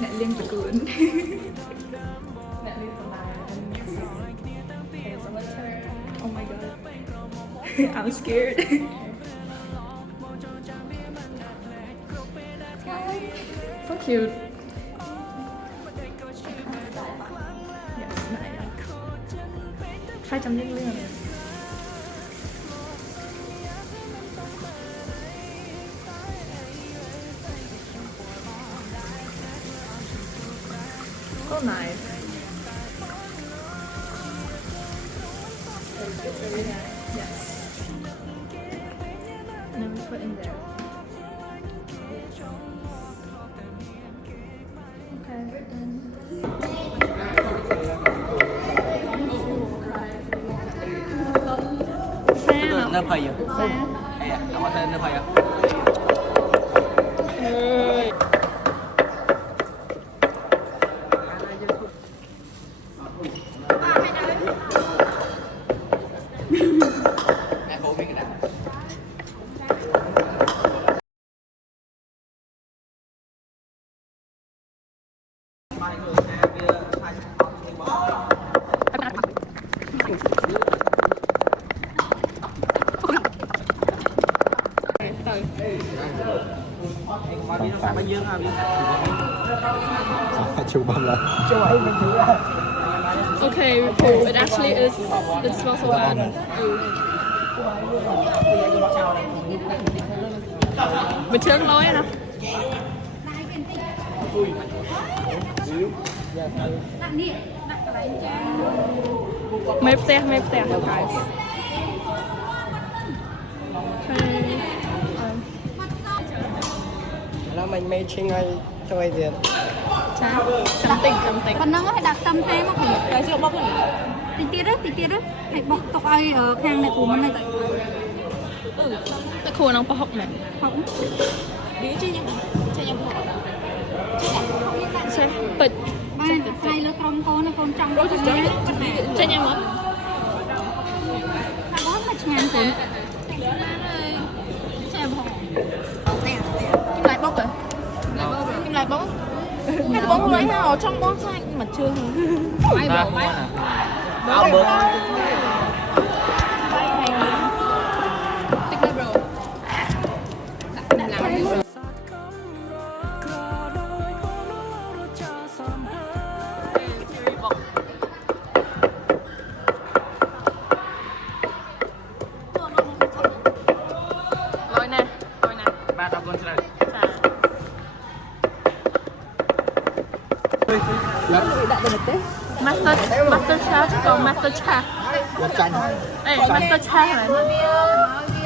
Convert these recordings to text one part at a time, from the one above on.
nè liên của cuốn nè liên của này oh my god I'm scared so cute hai trăm liên liên so nice. It's really nice. Yes. And then we put in there. Okay, we're done. Nó phầy à? Ông có tên nó phầy à? Chụp bông là Okay, we pull. It actually is. It smells so bad. Mình chưa nói nè. Mấy tè, guys. Nó mình mê chinh ai cho ai tiền. Chấm tỉnh. Còn nâng hay đặt tâm thêm không? Cái rượu bốc này. Tí tiết đó. Hãy bốc tóc ai ở khang này của mình này. Tại khu nó có hộp này. Hộp. Đi chứ nhá. Sẽ bịch. Bạn hai lứa con trong đó nhé. Cho nhanh lắm. Hai bó mà ngàn tiền. Xe bốc. Kim lại bốc rồi. Kim lại bốc. Cái bóng lấy ở trong bó xanh mà chưa ai bỏ máy Áo bớt tích lên rồi lôi nè ba tao con chơi Master Chef còn Master Chef. chanh Ê, Master Chef này.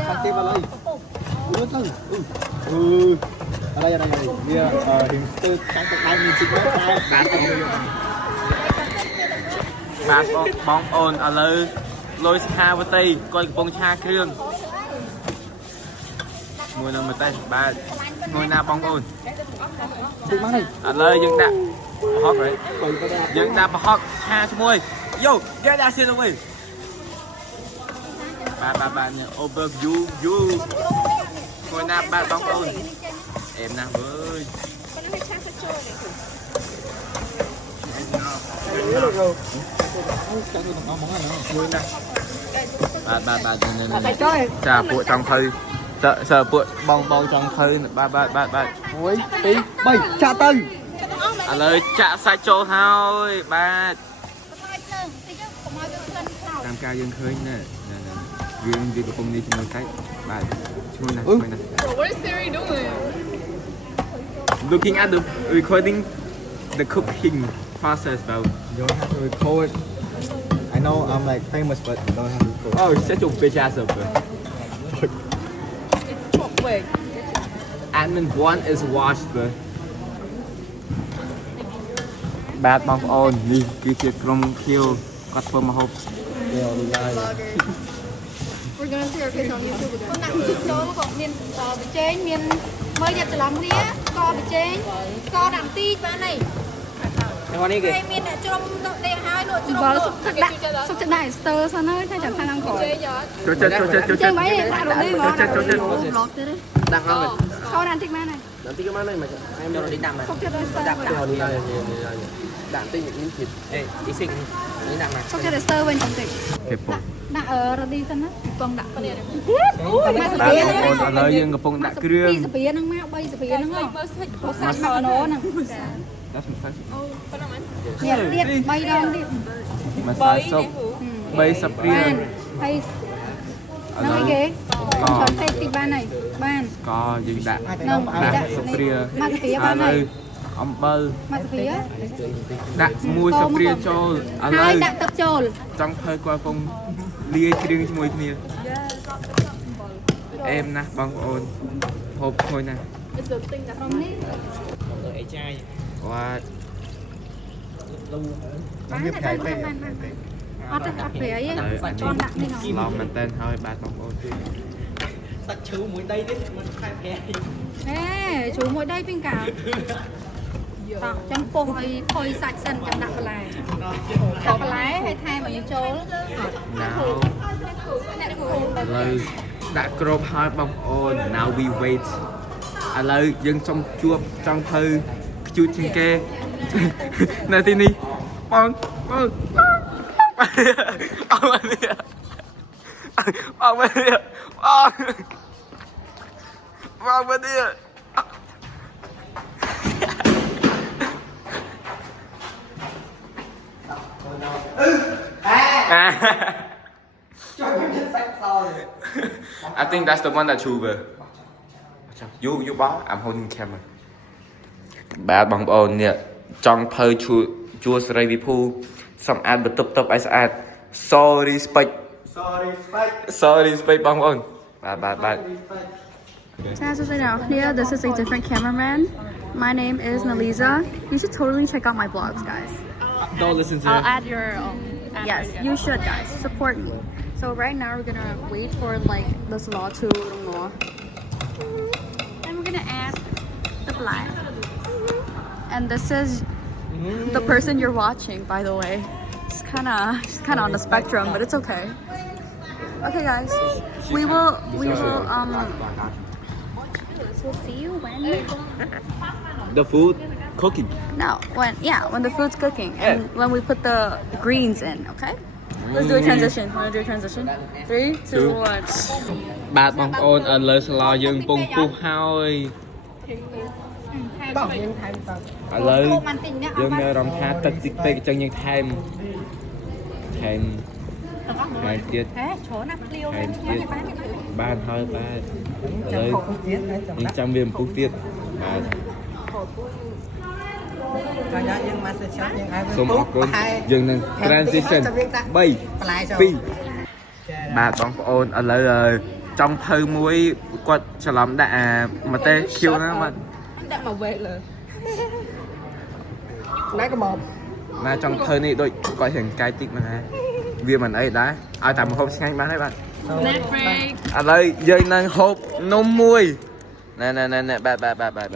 chanh tiếp vào đây đây dia himster trong cuộc đánh mình chỉ có sao bán không đượcបាទបងប្អូនឥឡូវលុយស្ខាវតីគាត់កំពុងឆាគ្រឿងមួយនឹងមកទេបាទមួយណាបងប្អូន Được má này ឥឡូវយើងដាក់ប្រហុកហើយយើងដាក់ប្រហុកឆាជាមួយយោយើងដាក់សៀនទៅវិញបាទញ៉ាំ overview view មួយណាបាទបងប្អូនអែមណាស់អើយមួយណាបាទចាពួកចង់ទៅsợពួកបងចង់ទៅបាទ1 2 3ចាក់ទៅ ឥឡូវចាក់សាច់ចូលហើយបាទតាមការយើងឃើញណារឿងវាកំពុងនេះជាមួយសាច់បាទឈ្មោះណា What is Siri doing? Looking at the recording the cooking process about you don't have to record I know I'm like famous but you don't have to record oh such a bitch ass of Wait. admin one is washed បាទបងប្អូននេះគឺជាក្រុមខៀវគាត់ធ្វើម្ហូប We're gonna see our kids on YouTube again. Con nặng thịtចូលក៏មានប៊ីចេងមានមើលយកច្រឡំគ្នាស្ករប៊ីចេងស្ករដាក់តិចបានហើយ Yang mana ni ke? មានអ្នកជ្រុំទៅហើយនោះជ្រុំ បើសុខចិត្តដាក់សុខចិត្តដាក់ stir សិនហើយតែចាំខាងក្រោយ ចូលចិត្តចូលចិត្តចូល ចេ ចិត្ត ញមកដាក់រលីងមកដាក់រលីងមកប្លុកទៀតទេ Đang ngon rồi. ខោដាក់បន្តិចមែនហើយ Nanti ke mana macam? Ayam dorong đi đạm này. សុខចិត្ត stir ដាក់ Oh, ni lah, ni lah. Đạm tí những thịt. Ê, ising ni. Ni đạm này. សុខចិត្ត stir វិញបន្តិច គេពុក ដាក់រលីងសិនណាកងដាក់ទៀត បាទបងប្អូនឥឡូវយើងកំពុងដាក់គ្រឿង 2ស្ពានហ្នឹងមក3ស្ពានហ្នឹងហ៎ពោះសាច់មកកណោហ្នឹង ដាក់មិនសាច់ ទៀតទៀត3ដងទៀត ម្សៅស៊ុប3សាប់ព្រា បានហើយ ឥ ហ្នឹង ឡូវ អីគេ ស្ករ ច្រើនពេកតិចបានហើយបាន ស្ករយើងដាក់ ហ្នឹង ដាក់សាប់ព្រា មកស្ពា ឥ បានហើ ឡូ យ វអំបិល មកស្ពា ដាក់មួយសាប់ព្រាចូលឥឡូ ហើ វ យដាក់ទឹកចូល ចង់ធ្វើគាត់កំពុងលាយគ្រឿងជាមួយគ្នាអែមណាស់បងប្អូនហូបឈ្ងុយណាស់ ក្រុមនេះ Ê chai. បាទ បានតែបានអត់ទេអត់ព្រាយទេចន់ដាក់នេះហ្នឹង ឡំមែនតើហើយបាទបងប្អូន Sắc chữ muối đây đấy, mình khai phé. ហេជ្រូកមួយដៃពីកាលតោះចាំពុះឲ្យផុយសាច់សិនចាំដាក់បន្លែខបន្លែឲ្យថែមឲ្យចូល now ឥឡូវដាក់គ្របហើយបងប្អូន now we wait ឥឡូវយើងចង់ជួបចង់ធ្វើខ្ជូតជាងគេ នៅទីនេះបងបងអត់នេះអត់នេះបងនេះI think that's the one that you were. You boss, I'm holding camera. បាទបងប្អូននេះចង់ធ្វើជួសស្រីវិភូសំអាតបន្ទប់ឲ្យស្អាត sorry ស្ពេច sorry ស្ពេចបងប្អូនបាទ As I know here, this is a different cameraman. My name is Naliza. You should totally check out my vlogs, guys. Don't listen to I'll add your yes, you should, guys. Support me. So right now we're gonna wait for like this law to more. And we're gonna add the black. And this is the person you're watching, by the way. She's kinda on the spectrum, but it's okay. Okay, guys. We'll see you when the food cooking no when the food's cooking and when we put the greens in. Okay. Let's do a transition. Wanna do a transition? 3, 2, 1. បាទបងប្អូនឥឡូវស្លោយើងពងពុះហើយឥឡូវយើងនៅរំខានទឹកតិចពេកអញ្ចឹងយើងថែមទៀតបានហើយបាទឥឡូវយើងចាំវាអំពុះទៀតបាទសូមអរគុណយើងនឹង transition 3 2បាទបងប្អូនឥឡូវចង់ភៅមួយគាត់ច្រឡំដាក់អាម្ទេសខៀវណាបាទ ដាក់មកវេកលើ Nãy có một. ណាចង់ភៅនេះដូចគាត់រៀងកាយតិចមកណាវាមិនអីដែរឲ្យតែមកហូបឆ្ងាញ់បានហើយបាទ Snack break. ឥឡូវយើងនឹងហូបនំមួយណែបាទ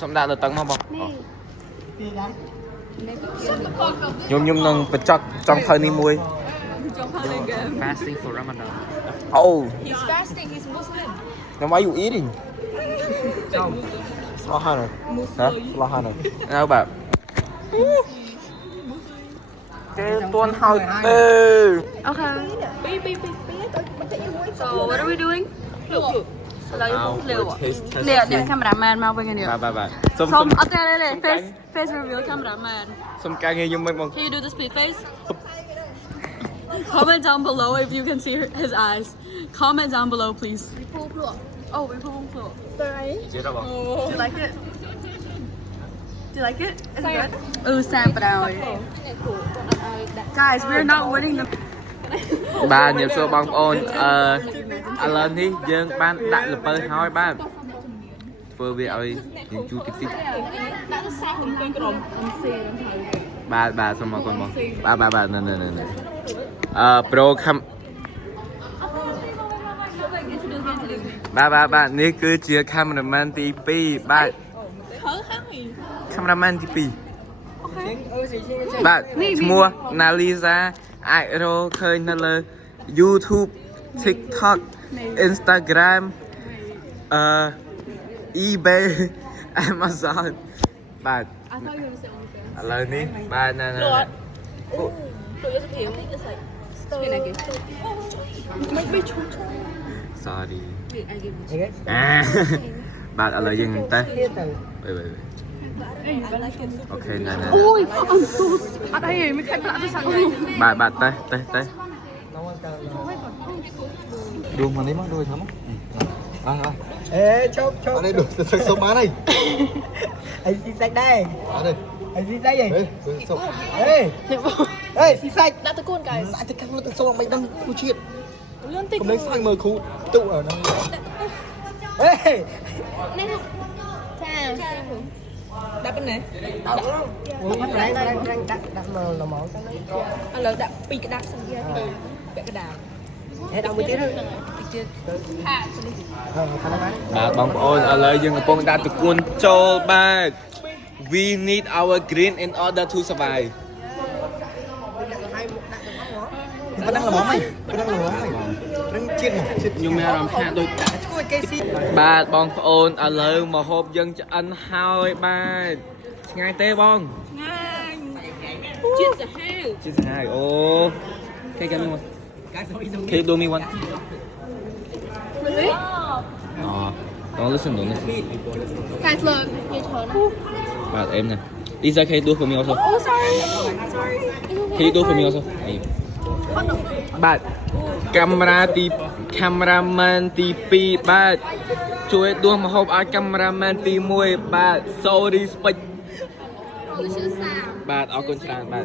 សុំដាក់លើតឹងមកបងខ្ញុំនឹងបញ្ចុកចង់ភៅនេះមួយ fasting for Ramadan oh He's fasting, he's Muslim. then why you eating Slohan rồi. hả Slohan rồi. đâu bà cái tuôn hơi tê Okay. So what are we doing? Nè, cameraman mau bên này. bà Xong, face review cameraman. xong ca nghe nhưng mà Can you do the speed face? Comment down below if you can see his eyes. Comment down below, please. Oh, we pull through. chết đâu Do you like it? Do you like it? Is it good? Ooh, Sam rồi. Guys, we're not winning the. បាទញ៉ាំសួរបងប្អូនឥឡូវនេះយើងបានដាក់ល្ពៅហើយបាទធ្វើវាឲ្យយើងជូរតិចបាទសូមអរគុណបងបាទណែប្រូខំបាទនេះគឺជា cameraman ទី2បាទ cameraman ទី2បាទឈ្មោះ Nalisa អាចរកឃើញនៅលើ YouTube TikTok Instagram eBay Amazon បាទ I thought you were saying OnlyFans. ឥឡូវនេះបាទណា Look, it's okay. I think it's like spin again. Make me choo choo. sorry Wait, I give you. បាទឥឡូវយើងទៅ ទៀតទៅ អូខេណាណា Ôi, I'm so ở đây mới khai lại tôi sẵn rồi. បាទទៅ ដួងមកនេះមកដួងធំមកអេជប់អនេះដួងទឹកសុំបានហើយអីស៊ីសាច់ដែរអត់ទេអីស៊ីសាច់ហីដួងសុំអេស៊ីសាច់ ដាក់ទៅកូន guys. ដាក់ទៅខាងលើទឹកសុំមិនដឹងគូជាតិ លឿនតិច កុំលេងស្អីមើលគ្រូទុកហ្នឹងអេ នេះចាដាក់ប៉ុណ្ណា ដាក់មកល្មមទៅ ឥឡូវដាក់ពីរក្តាប់សិនទៀតពាក់ក្តាប់ ហេដាក់មួយទៀតទៅ ទៀតហាក់ទៅនេះ បាទបងប្អូនឥឡូវយើងកំពុងដាក់តកួនចូលបាទ we need our green in order to survive ប៉ុណ្ណឹងល្មមហីនឹងជាតិមកជាតិ ខ្ញុំមានអារម្មណ៍ថាដូចដាក់ ឈ្ងុយគេស៊ី បាទបងប្អូនឥឡូវមកហូបយើងឆ្អិនហើយបាទឆ្ងាយទេបង ជាតិសាហាវ ជាឆ្ងាយអូគេកាន់មកគេ do me one Really? don't listen Guys, look. Your turn. បាទអេមណា is okay do for me also Oh, sorry. Sorry. can you do for me also បាទកាមេរ៉ាទី cameraman ទី2បាទជួយដួសម្ហូបឲ្យ cameraman ទី1បាទ sorry ស្ពេចបាទអរគុណច្រើនបាទ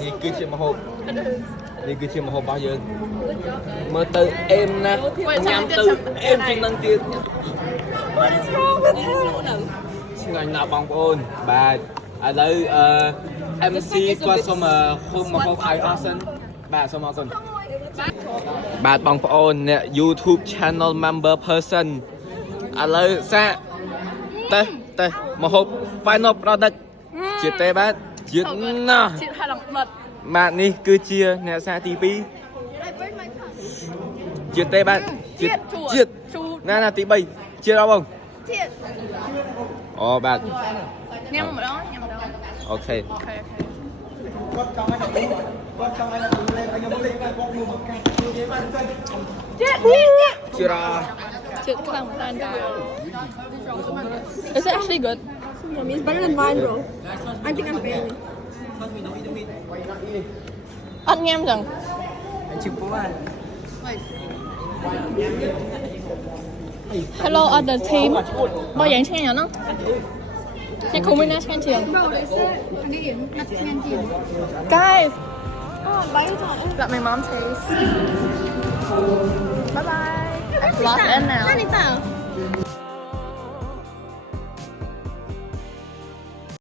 នេះគឺជាម្ហូបនេះគឺជាម្ហូបរបស់យើងមើលទៅអេមណាញ៉ាំទៅអេមជាងនឹងទៀត What is wrong with you? ឆ្ងាញ់ណាស់បងប្អូនបាទឥឡូវMC គាត់សូមហូបម្ហូបឲ្យអស់សិនបាទសូមអរគុណបាទបងប្អូនអ្នក YouTube channel member person ឥឡូវសាកទៅម្ហូប final product ជាតិទេបាទជាតិណាស់ ជាតិហាឡងដុត បាទនេះគឺជាអ្នកសាទី2ជាតិទេបាទជាតិណាទី3ជាតិអត់បង ជាតិ អូបាទ ញ៉ាំម្ដងញ៉ាំម្ដង អូខេ គាត់ចង់ឲ្យលេងឲ្យខ្ញុំលេងគាត់មកមកកាច់ជួយគេបានទៅ ជាតិ ជាតិរ ជាតិខ្លាំងមែនតើ Is it actually good? Yummy. It's better than mine, bro. I think I'm failing. អត់ញ៉ាំចឹង ជិះពោះ Hello other team បើយ៉ាងឆ្ងាញ់អត់ហ្នឹងអ្នកគ្រូមិនណាឆ្ងាញ់ជាង Guys let my mom taste bye bye lost in now